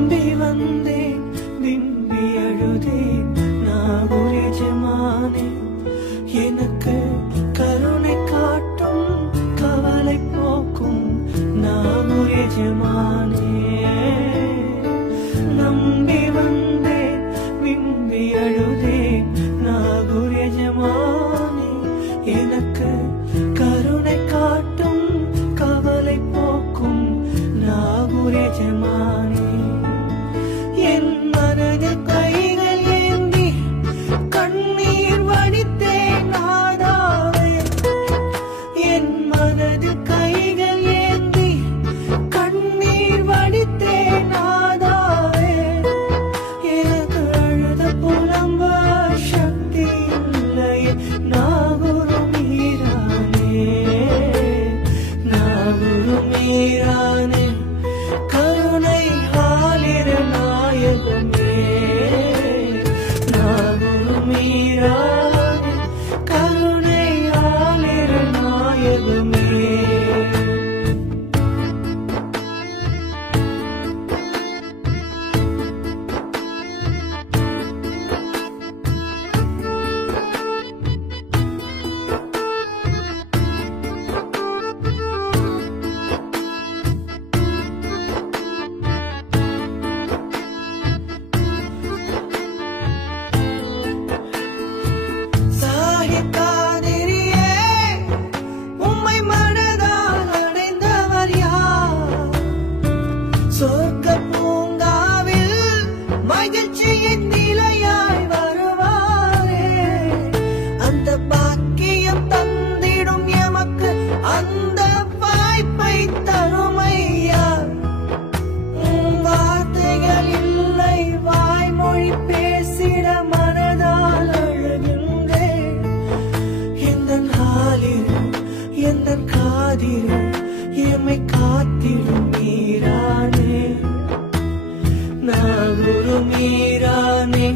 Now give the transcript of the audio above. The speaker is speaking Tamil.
நம்பி வந்தேன் விம்பி அழுதேன் நாகூர் எஜமானே எனக்கு கருணை காட்டும் கவலை போக்கும் நாகூர் எஜமானே நம்பி வந்தேன் விம்பி அழுதேன் நாகூர் எஜமானே எனக்கு கருணை காட்டும் கவலை போக்கும் நாகூர் எஜமானே என் மனதில் கைகள் ஏந்தி கண்ணீர் வடித்தேன் நாதாவே என் மனதில் கைகள் ஏந்தி கண்ணீர் வடித்தேன் நாதாவே எனக்கு அழுத புலம்ப சக்தி இல்லையே நாகூர் மீரானே நாகூர் மீரானே கருணை ஆலிர நாயகமே நாகூர் மீரானே கருணை ஆலிர நாயகமே சாஹிகாதிரியே உம்மை மனதால் அடைந்தவர் யார் சொர்க்க பூங்காவில் மகிழ்ச்சியின் நிலையாய் வருவாரே அந்த பாக்கியம் தந்திடும் எமக்கு அந்த வாய்ப்பை தருமையா வார்த்தைகள் இல்லை வாய்மொழி பேசிட மனதால் அழுகின்றேன் எந்தன் ஆலில் எந்தன் காதில் எம்மை காத்திடும் மீரானே நாகூர் மீரானே